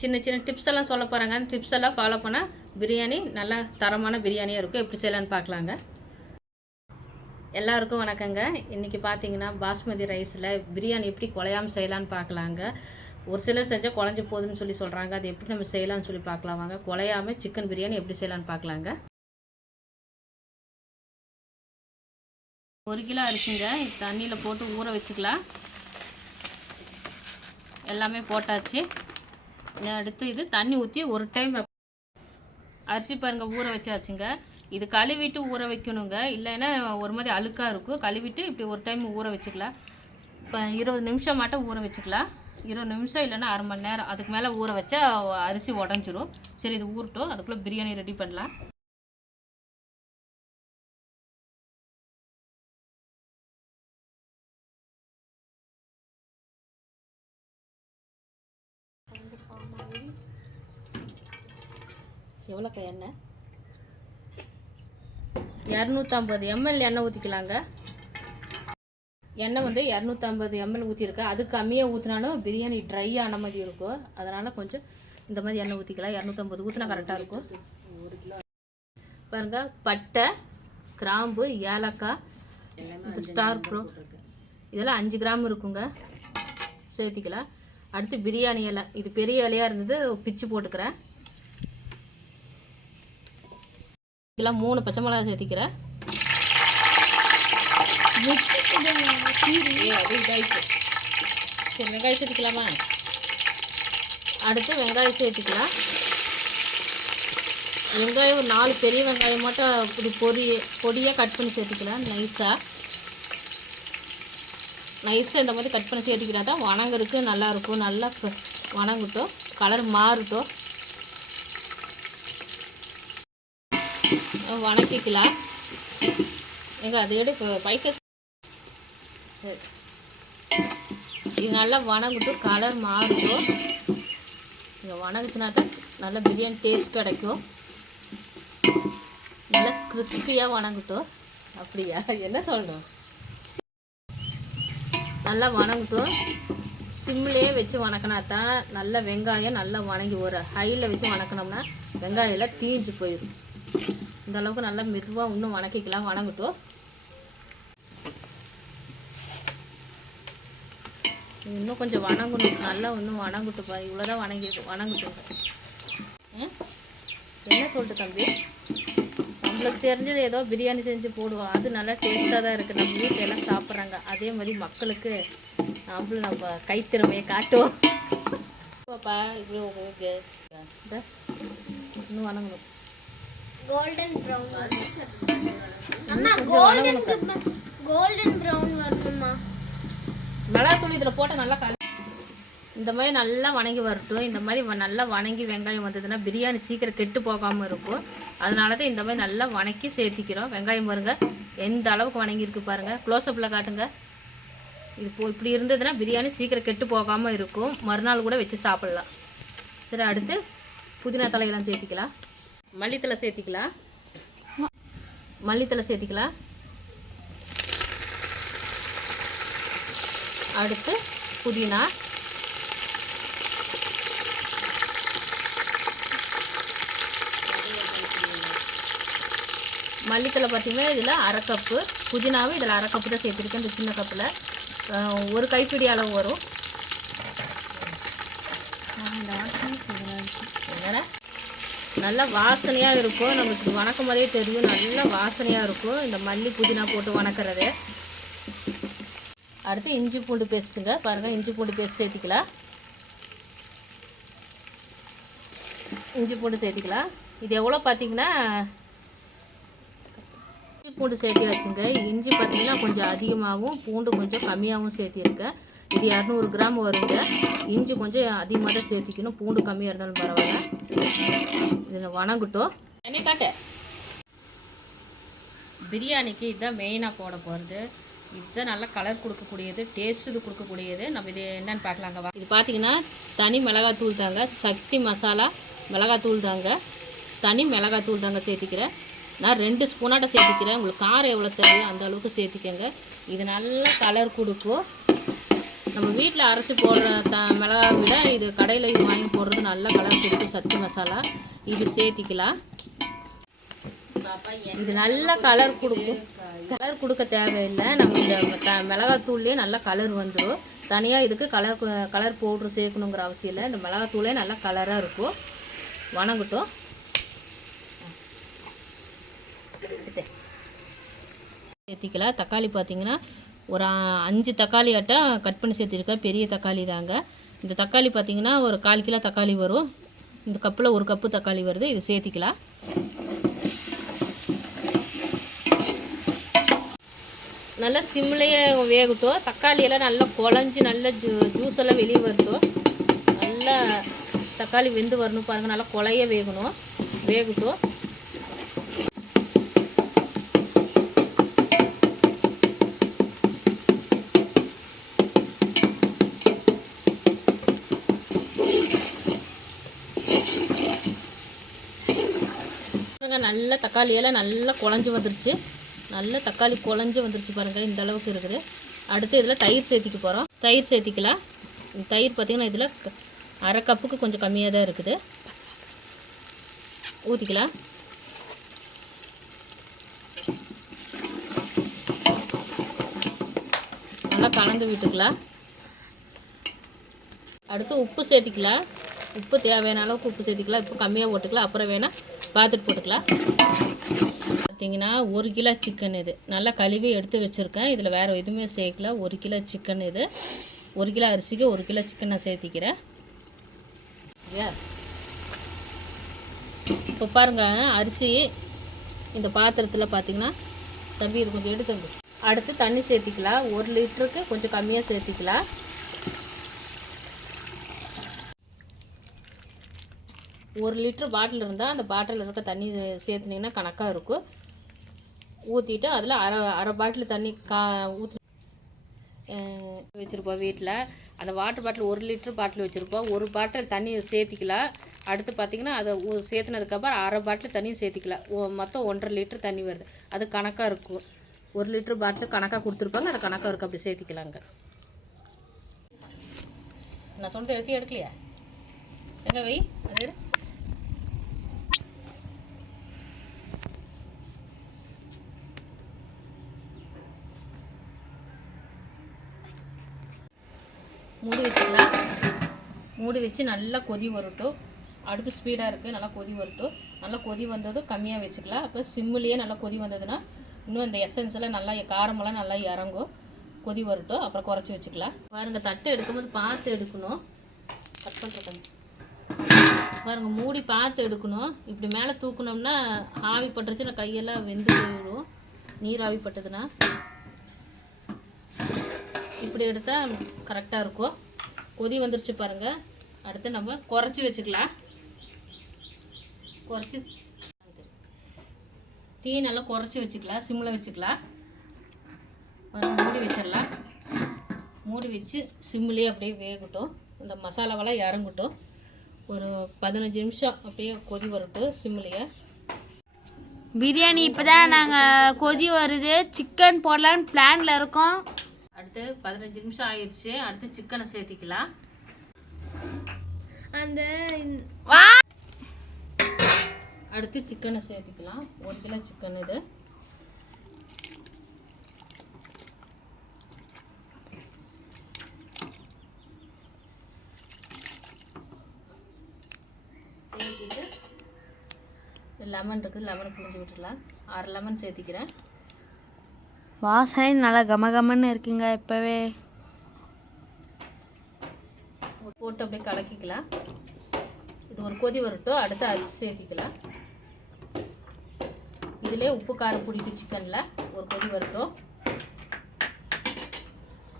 சின்ன சின்ன டிப்ஸ் எல்லாம் சொல்ல போகிறாங்க. அந்த டிப்ஸ் எல்லாம் ஃபாலோ பண்ணால் பிரியாணி நல்லா தரமான பிரியாணியாக இருக்கும். எப்படி செய்யலான்னு பார்க்கலாங்க. எல்லாருக்கும் வணக்கங்க. இன்றைக்கி பார்த்தீங்கன்னா பாஸ்மதி ரைஸில் பிரியாணி எப்படி குழையாமல் செய்யலான்னு பார்க்கலாங்க. ஒரு சிலர் செஞ்சால் குழஞ்சி போகுதுன்னு சொல்லி சொல்கிறாங்க. அது எப்படி நம்ம செய்யலான்னு சொல்லி பார்க்கலாம் வாங்க. குழையாமல் சிக்கன் பிரியாணி எப்படி செய்யலான்னு பார்க்கலாங்க. 1 கிலோ அரிசிங்க தண்ணியில் போட்டு ஊற வச்சுக்கலாம். எல்லாமே போட்டாச்சு. அடுத்து இது தண்ணி ஊற்றி ஒரு டைம் அரிசி பாருங்கள் ஊற வச்சாச்சுங்க. இது கழுவிட்டு ஊற வைக்கணுங்க, இல்லைன்னா ஒரு மாதிரி அழுக்காக இருக்கும். கழுவிட்டு இப்படி ஒரு டைம் ஊற வச்சுக்கலாம். இப்போ 20 நிமிஷம் மட்டும் ஊற வச்சுக்கலாம். 20 நிமிஷம் இல்லைன்னா அரை மணி நேரம், அதுக்கு மேலே ஊற வச்சா அரிசி உடஞ்சிரும். சரி, இது ஊறட்டும். அதுக்குள்ளே பிரியாணி ரெடி பண்ணலாம். எவ்வளோக்கா எண்ணெய்? 250 ml எண்ணெய் ஊற்றிக்கலாங்க. எண்ணெய் வந்து 250 ml ஊற்றிருக்கேன். அது கம்மியாக ஊற்றினாலும் பிரியாணி ட்ரை ஆன மாதிரி இருக்கும். அதனால் கொஞ்சம் இந்த மாதிரி எண்ணெய் ஊற்றிக்கலாம். 250 ஊற்றினா கரெக்டாக இருக்கும். பாருங்க, பட்டை, கிராம்பு, ஏலக்காய், ஸ்டார் ப்ரோ இதெல்லாம் 5 கிராம் இருக்குங்க, சேர்த்திக்கலாம். அடுத்து பிரியாணி இலை, இது பெரிய இலையாக இருந்தது பிச்சு போட்டுக்கிறேன். இதெல்லாம் 3 பச்சை மிளகாய் சேர்த்திக்கிறேன். சரி, வெங்காயம் சேர்த்திக்கலாமா? அடுத்து வெங்காயம் சேர்த்திக்கலாம். வெங்காயம் ஒரு 4 பெரிய வெங்காயம் மட்டும் இப்படி பொடியாக கட் பண்ணி சேர்த்திக்கலாம். நைஸாக இந்த மாதிரி கட் பண்ணி சேர்த்திக்கிட்டா தான் வணங்குறதுக்கு நல்லாயிருக்கும். நல்லா வணங்கட்டும், கலர் மாறட்டும். வணக்கிக்கலாம். அதை எடுத்து பைசா. சரி, இது நல்லா வணங்கட்டும், கலர் மாறட்டும். இங்கே வணங்குச்சுனா தான் நல்லா பிரியாணி டேஸ்ட் கிடைக்கும். நல்லா கிறிஸ்பியாக வணங்கட்டும். அப்படியா, என்ன சொல்லணும்? நல்லா வணங்கட்டும். சிம்லேயே வச்சு வணக்கினா தான் நல்லா வெங்காயம் நல்லா வணங்கி, ஒரு ஹையில் வச்சு வணக்கினோம்னா வெங்காயம்லாம் தீஞ்சு போயிடும். இந்த அளவுக்கு நல்லா மெதுவாக இன்னும் வணக்கிக்கலாம். வணங்கட்டும். இன்னும் கொஞ்சம் வணங்கணும், நல்லா இன்னும் வணங்கட்டும். இவ்வளோதான் வணங்கட்டும். என்ன சொல்லிட்டு தம்பி, நம்மளுக்கு தெரிஞ்சது ஏதோ பிரியாணி செஞ்சு போடுவோம், அது நல்லா டேஸ்ட்டாக தான் இருக்குது. நம்ம வீட்டில் எல்லாம் சாப்பிட்றாங்க. அதே மாதிரி மக்களுக்கு நம்ம கைத்திறமையை காட்டுவோம். பாப்பா இப்படி ஓகே, இன்னும் வணங்கணும். கோல்டன் பிரவுன் அம்மா, கோல்டன் பிரவுன் வரணுமா? மிளகாத்தூள் இதில் போட்டால் நல்லா இந்த மாதிரி நல்லா வணங்கி வரட்டும். இந்த மாதிரி நல்லா வணங்கி வெங்காயம் வந்ததுன்னா பிரியாணி சீக்கிரம் கெட்டு போகாமல் இருக்கும். அதனால தான் இந்த மாதிரி நல்லா வணக்கி சேர்த்திக்கிறோம். வெங்காயம் பாருங்க எந்த அளவுக்கு வணங்கியிருக்கு பாருங்கள். க்ளோஸ்அப்பில் காட்டுங்க. இது இப்படி இருந்ததுன்னா பிரியாணி சீக்கிரம் கெட்டு போகாமல் இருக்கும். மறுநாள் கூட வச்சு சாப்பிட்லாம். சரி, அடுத்து புதினா தலையெல்லாம் சேர்த்திக்கலாம். மல்லித்தலை சேர்த்திக்கலாம். அடுத்து புதினா, மல்லித்தலை பார்த்தீங்கன்னா இதில் 1/2 கப்பு, புதினாவும் இதில் 1/2 கப்பு தான் சேர்த்துருக்கேன். இந்த சின்ன கப்பில் 1 கைப்பிடி அளவு வரும். என்னடா நல்லா வாசனையாக இருக்கும். நமக்கு வணக்கம் மாதிரியே தெரியும். நல்லா வாசனையாக இருக்கும் இந்த மல்லி புதினா போட்டு வணக்கிறது. அடுத்து இஞ்சி பூண்டு பேஸ்ட்டுங்க. பாருங்கள், இஞ்சி பூண்டு பேஸ்ட் சேர்த்திக்கலாம். இது எவ்வளோ பார்த்தீங்கன்னா இஞ்சி பூண்டு சேர்த்தியாச்சுங்க. இஞ்சி பார்த்தீங்கன்னா கொஞ்சம் அதிகமாகவும் பூண்டு கொஞ்சம் கம்மியாகவும் சேர்த்திருக்கேன். இது 200 கிராம் வருங்க. இஞ்சி கொஞ்சம் அதிகமாக தான் சேர்த்திக்கணும், பூண்டு கம்மியாக இருந்தாலும் பரவாயில்ல. இதில் வணங்கட்டும். என்ன காட்டு பிரியாணிக்கு இதுதான் மெயினாக போட போகிறது. இதுதான் நல்லா கலர் கொடுக்கக்கூடியது, டேஸ்ட் இது கொடுக்கக்கூடியது. நம்ம இது என்னென்னு பார்க்கலாங்க. இது பார்த்தீங்கன்னா தனி மிளகாத்தூள் தாங்க, சக்தி மசாலா மிளகாத்தூள் தாங்க, தனி மிளகாத்தூள் தாங்க சேர்த்திக்கிறேன். நான் 2 ஸ்பூனாட்ட சேர்த்திக்கிறேன். உங்களுக்கு காரம் எவ்வளோ தேவையோ அந்த அளவுக்கு சேர்த்திக்கங்க. இது நல்லா கலர் கொடுக்கும். நம்ம வீட்டில் அரைச்சி போடுற மிளகா விட இது கடையில் இது வாங்கி போடுறது நல்ல கலர் கொடுக்கும். சத்து மசாலா இது சேர்த்திக்கலாம். இது நல்ல கலர் கொடுக்கும். கலர் கொடுக்க தேவையில்லை. நம்ம இந்த மிளகாத்தூள்லேயே நல்லா கலர் வந்துடும். தனியாக இதுக்கு கலர் பவுட்ரு சேர்க்கணுங்கிற அவசியம் இல்லை. இந்த மிளகாத்தூளே நல்லா கலராக இருக்கும். வணங்கட்டும். சேர்த்திக்கலாம். தக்காளி பார்த்திங்கன்னா ஒரு 5 தக்காளி ஆட்டம் கட் பண்ணி சேர்த்திருக்கேன். பெரிய தக்காளி தாங்க. இந்த தக்காளி பார்த்திங்கன்னா ஒரு 1/4 கிலோ தக்காளி வரும். இந்த கப்பில் 1 கப்பு தக்காளி வருது. இது சேர்த்திக்கலாம். நல்லா சிம்லேயே வேகட்டும். தக்காளியெல்லாம் நல்லா குழஞ்சி நல்லா ஜூஸ் எல்லாம் வெளியே வரட்டும். நல்லா தக்காளி வெந்து வரணும் பாருங்கள். நல்லா குழைய வேகட்டும். நல்ல தக்காளியெல்லாம் நல்லா குழஞ்சி வந்துருச்சு. நல்ல தக்காளி குழஞ்சி வந்துருச்சு பாருங்கள். இந்த அளவுக்கு இருக்குது. அடுத்து இதில் தயிர் சேர்த்திக்க போகிறோம். தயிர் சேர்த்திக்கலாம். தயிர் பார்த்திங்கன்னா இதில் 1/2 கப்புக்கு கொஞ்சம் கம்மியாக தான் இருக்குது. ஊற்றிக்கலாம். நல்லா கலந்து விட்டுக்கலாம். அடுத்து உப்பு சேர்த்திக்கலாம். உப்பு தேவையான அளவுக்கு உப்பு சேர்த்திக்கலாம். இப்போ கம்மியாக போட்டுக்கலாம். அப்புறம் வேணால் பார்த்துட்டு போட்டுக்கலாம். பார்த்திங்கன்னா 1 கிலோ சிக்கன் இது நல்லா கழுவி எடுத்து வச்சுருக்கேன். இதில் வேறு எதுவுமே சேர்க்கல. 1 கிலோ சிக்கன் இது. 1 கிலோ அரிசிக்கு 1 கிலோ சிக்கன் நான் சேர்த்திக்கிறேன். இப்போ பாருங்கள் அரிசி இந்த பாத்திரத்தில் பார்த்திங்கன்னா தம்பி இது கொஞ்சம் எடுத்து. அடுத்து தண்ணி சேர்த்திக்கலாம். 1 லிட்டருக்கு கொஞ்சம் கம்மியாக சேர்த்திக்கலாம். 1 லிட்டர் பாட்டில் இருந்தால் அந்த பாட்டில் இருக்க தண்ணி சேர்த்துனிங்கன்னா கணக்காக இருக்கும். ஊற்றிட்டு அதில் அரை பாட்டில் தண்ணி ஊற்றி வச்சுருப்போம். வீட்டில் அந்த வாட்டர் பாட்டில் 1 லிட்டர் பாட்டில் வச்சுருப்போம். 1 பாட்டில் தண்ணி சேர்த்திக்கலாம். அடுத்து பார்த்திங்கன்னா அதை சேர்த்துனதுக்கப்புறம் அரை பாட்டில் தண்ணி சேர்த்திக்கலாம். மொத்தம் 1.5 லிட்டர் தண்ணி வருது. அது கணக்காக இருக்கும். 1 லிட்டர் பாட்டில் கணக்காக கொடுத்துருப்பாங்க. அது கணக்காக இருக்கும். அப்படி சேர்த்திக்கலாங்க. நான் சொன்னதை எடுக்கலையா எங்கே வை அது மூடி வச்சுக்கலாம். மூடி வச்சு நல்லா கொதி வரட்டும். அடுப்பு ஸ்பீடாக இருக்குது. நல்லா கொதி வரட்டும். நல்லா கொதி வந்ததும் கம்மியாக வச்சுக்கலாம். அப்போ சிம்முலேயே நல்லா கொதி வந்ததுன்னா இன்னும் இந்த எசன்ஸ் எல்லாம் நல்லா காரமெல்லாம் நல்லா இறங்கும். கொதி வரட்டும். அப்புறம் குறைச்சி வச்சுக்கலாம். பாருங்கள் தட்டை எடுக்கும்போது பார்த்து எடுக்கணும். கட் பண்ணுறேன் பாருங்கள். மூடி பார்த்து எடுக்கணும். இப்படி மேலே தூக்கணும்னா ஆவி பட்டுருச்சுன்னா கையெல்லாம் வெந்து போயிடும். நீர் ஆவி பட்டதுன்னா இப்படி எடுத்தால் கரெக்டாக இருக்கும். கொதி வந்துருச்சு பாருங்கள். அடுத்து நம்ம குறைச்சி வச்சுக்கலாம். குறைச்சி தீ நல்லா குறைச்சி வச்சுக்கலாம். சிம்மில் வச்சுக்கலாம். மூடி வச்சிடலாம். மூடி வச்சு சிம்மிலே அப்படியே வேகட்டும். இந்த மசாலாவெல்லாம் இறங்கட்டும். ஒரு 15 நிமிஷம் அப்படியே கொதி வரட்டும் சிம்மிலேயே. பிரியாணி இப்போ தான் நாங்கள் கொதி வருது. சிக்கன் போடலான்னு பிளானில் இருக்கோம். அடுத்து 15 நிமிஷம் ஆயிடுச்சு. அடுத்து சிக்கனை சேர்த்திக்கலாம். அடுத்து சிக்கனை சேர்த்திக்கலாம். 1 கிலோ சிக்கன் இது. சேர்த்திட்டு லெமன் இருக்குது. லெமன் புழிஞ்சு விட்டுடலாம். 6 லெமன் சேர்த்திக்கிறேன். வாசனை நல்லா கமகமன்னு இருக்குங்க. இப்போவே போட்டு அப்படியே கலக்கிக்கலாம். இது ஒரு கொதி வரட்டும். அடுத்து அரிசி சேர்த்திக்கலாம். இதிலே உப்பு காரம் பிடிக்கும் சிக்கனில். ஒரு கொதி வரட்டும்.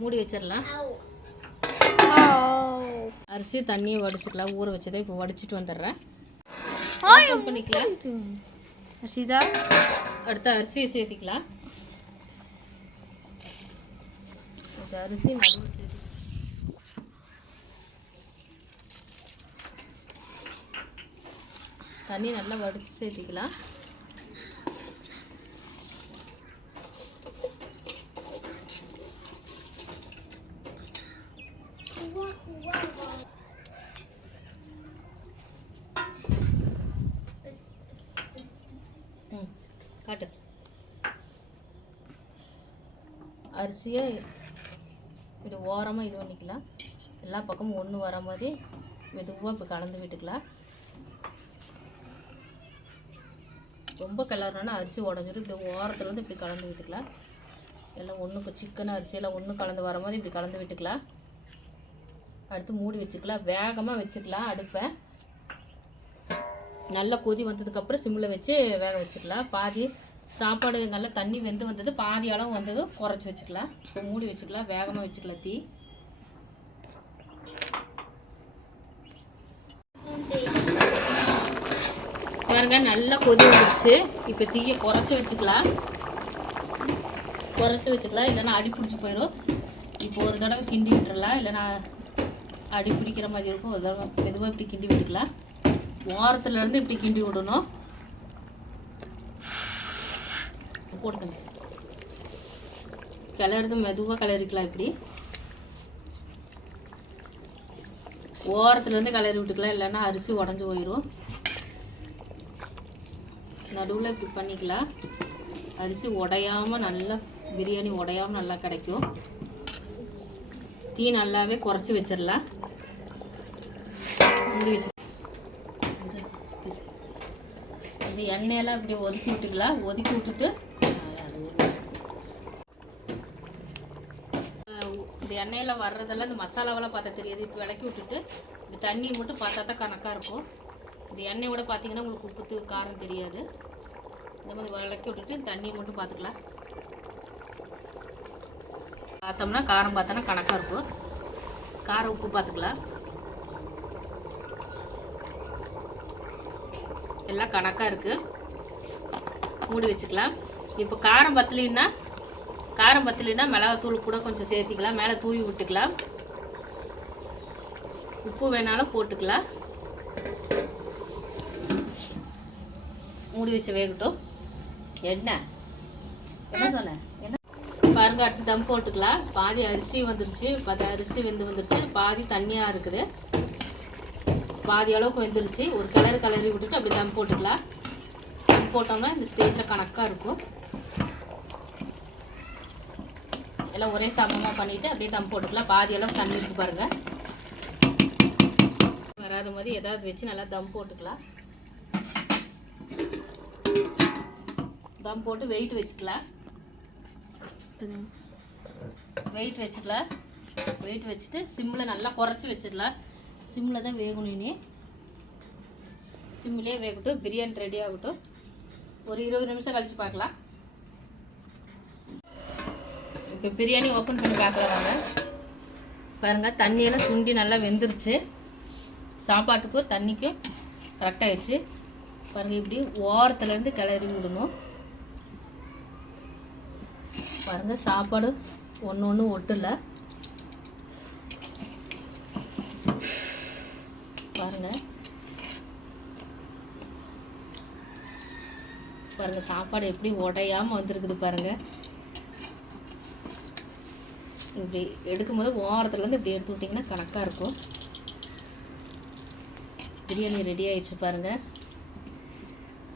மூடி வச்சிடலாம். அரிசி தண்ணியை வடிச்சுக்கலாம். ஊற வச்சதை இப்போ வடிச்சிட்டு வந்துடுறேன். பண்ணிக்கலாம். அரிசிதான். அடுத்து அரிசியை சேர்த்திக்கலாம். அரிசி தண்ணி நல்லா வடித்து சேர்த்திக்கலாம். காட்டு. அரிசியை இப்படி ஓரமாக இது பண்ணிக்கலாம். எல்லா பக்கமும் ஒன்று வர மாதிரி மெதுவாக இப்போ கலந்து விட்டுக்கலாம். ரொம்ப கிளறணும்னா அரிசி உடஞ்சிடும். இப்படி ஓரத்தில் வந்து இப்படி கலந்து விட்டுக்கலாம். எல்லாம் ஒன்றுக்கு சிக்கன் அரிசி எல்லாம் ஒன்று கலந்து வர மாதிரி இப்படி கலந்து விட்டுக்கலாம். அடுத்து மூடி வச்சுக்கலாம். வேகமாக வச்சுக்கலாம். அடுப்பை நல்லா கொதி வந்ததுக்கப்புறம் சிம்மில் வச்சு வேக வச்சுக்கலாம். பாதி சாப்பாடு நல்லா தண்ணி வெந்து வந்தது, பாதி அளவு வந்தது குறைச்சி வச்சுக்கலாம். இப்போ மூடி வச்சுக்கலாம். வேகமாக வச்சுக்கலாம். தீ பாருங்க நல்லா கொதி வந்துடுச்சு. இப்போ தீயை குறைச்சி வச்சுக்கலாம். இல்லைன்னா அடி பிடிச்சி போயிடும். இப்போ ஒரு தடவை கிண்டி விட்டுறலாம். இல்லைன்னா அடி பிடிக்கிற மாதிரி இருக்கும். ஒரு தடவை மெதுவாக இப்படி கிண்டி விட்டுக்கலாம். ஓரத்துலேருந்து இப்படி கிண்டி விடணும். போடுங்க. கிளறது மெதுவாக கிளறிக்கலாம். இப்படி ஓரத்துலேருந்து கிளறி விட்டுக்கலாம். இல்லைன்னா அரிசி உடஞ்சி போயிடும். நடுவில் இப்படி பண்ணிக்கலாம். அரிசி உடையாமல் நல்லா பிரியாணி உடையாமல் நல்லா கிடைக்கும். தீ நல்லாவே குறைச்சி வச்சிடலாம். மூடி வச்சு இந்த எண்ணெயெல்லாம் இப்படி ஒதுக்கி விட்டுக்கலாம். ஒதுக்கி விட்டுட்டு இந்த எண்ணெயில் வர்றதெல்லாம் இந்த மசாலாவெல்லாம் பார்த்தா தெரியாது. இப்போ விளக்கி விட்டுட்டு இப்படி தண்ணி மட்டும் பார்த்தா தான் கணக்காக இருக்கும். இந்த எண்ணெயோட பார்த்தீங்கன்னா உங்களுக்கு உப்பு காரம் தெரியாது. இந்த மாதிரி விளக்கி விட்டுட்டு தண்ணியை மட்டும் பார்த்துக்கலாம். பார்த்தோம்னா காரம் பார்த்தோன்னா கணக்காக இருக்கும். காரம் உப்பு பார்த்துக்கலாம். எல்லாம் கணக்காக இருக்குது. மூடி வச்சுக்கலாம். இப்போ காரம் பத்தலைன்னா மிளகாத்தூள் கூட கொஞ்சம் சேர்த்திக்கலாம். மேலே தூவி விட்டுக்கலாம். உப்பு வேணாலும் போட்டுக்கலாம். மூடி வச்சு வேகட்டும். என்ன சொன்னேன் என்ன பாருங்க. அடுத்து தம் போட்டுக்கலாம். பாதி அரிசி வந்துருச்சு, பாதி அரிசி வெந்து வந்துருச்சு, பாதி தண்ணியாக இருக்குது. பாதி அளவுக்கு வெந்துருச்சு. ஒரு கிளறி விட்டுட்டு அப்படி தம் போட்டுக்கலாம். தம் போட்டோம்னா இந்த ஸ்டேஜில் கணக்காக இருக்கும். எல்லாம் ஒரே சமமாக பண்ணிவிட்டு அப்படியே தம் போட்டுக்கலாம். பாதி அளவுக்கு தண்ணி இருக்கு பாருங்கள். வராத மாதிரி ஏதாவது வச்சு நல்லா தம் போட்டுக்கலாம். தம் போட்டு வெயிட் வச்சுக்கலாம். வெயிட் வச்சுட்டு சிம்மில் நல்லா குறைச்சி வச்சிடலாம். சிம்மில் தான் வேகணும். இனி சிம்மிலே வேகட்டும். பிரியாணி ரெடி ஆகட்டும். ஒரு 20 நிமிஷம் கழித்து பார்க்கலாம். இப்போ பிரியாணி ஓப்பன் பண்ணி பார்க்கலாம் வாங்க. பாருங்கள் தண்ணியெல்லாம் சுண்டி நல்லா வெந்துருச்சு. சாப்பாட்டுக்கும் தண்ணிக்கும் கரெக்டாகிடுச்சு. பாருங்கள் இப்படி ஓரத்துலேருந்து கிளறி விடணும். பாருங்கள் சாப்பாடு ஒன்று ஒட்டலை. பாருங்கள் சாப்பாடு எப்படி உடையாமல் வந்திருக்குது பாருங்கள். இப்படி எடுக்கும்போது ஓரத்துலேருந்து இப்படி எடுத்து விட்டிங்கன்னா கணக்காக இருக்கும். பிரியாணி ரெடி ஆயிடுச்சு பாருங்கள்.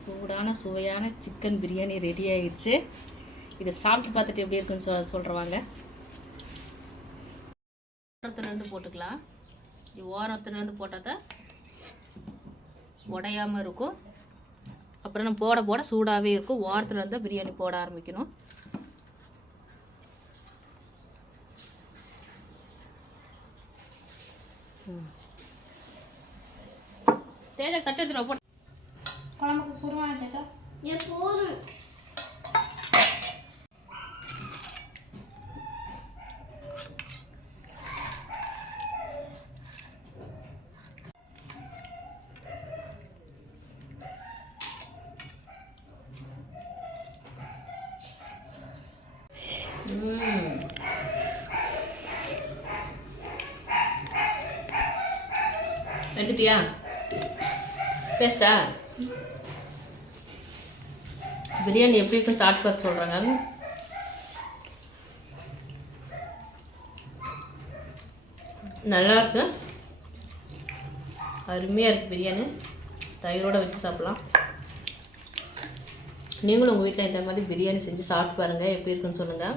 சூடான சுவையான சிக்கன் பிரியாணி ரெடி ஆயிடுச்சு. இதை சாப்பிட்டு பார்த்துட்டு எப்படி இருக்குன்னு சொல்கிறவாங்க. ஓரத்துலேருந்து போட்டுக்கலாம். ஓரத்துலேருந்து போட்டால் தான் உடையாமல் இருக்கும். அப்புறம் நம்ம போட போட சூடாகவே இருக்கும். ஓரத்துலேருந்து தான் பிரியாணி போட ஆரம்பிக்கணும். தேஜா தட்டு எடுத்துட்டு போட்டு குழம்புக்கு குருமா தேஜா போதும். எடுத்துட்டியா? டேஸ்டா? பிரியாணி எப்படி இருக்கும் சாப்பிட்டு பார்த்து சொல்கிறாங்க. நல்லா இருக்கு. அருமையாக இருக்குது பிரியாணி. தயிரோடு வச்சு சாப்பிட்லாம். நீங்களும் உங்கள் வீட்டில் இந்த மாதிரி பிரியாணி செஞ்சு சாப்பிட்டு பாருங்கள் எப்படி இருக்குன்னு சொல்லுங்கள்.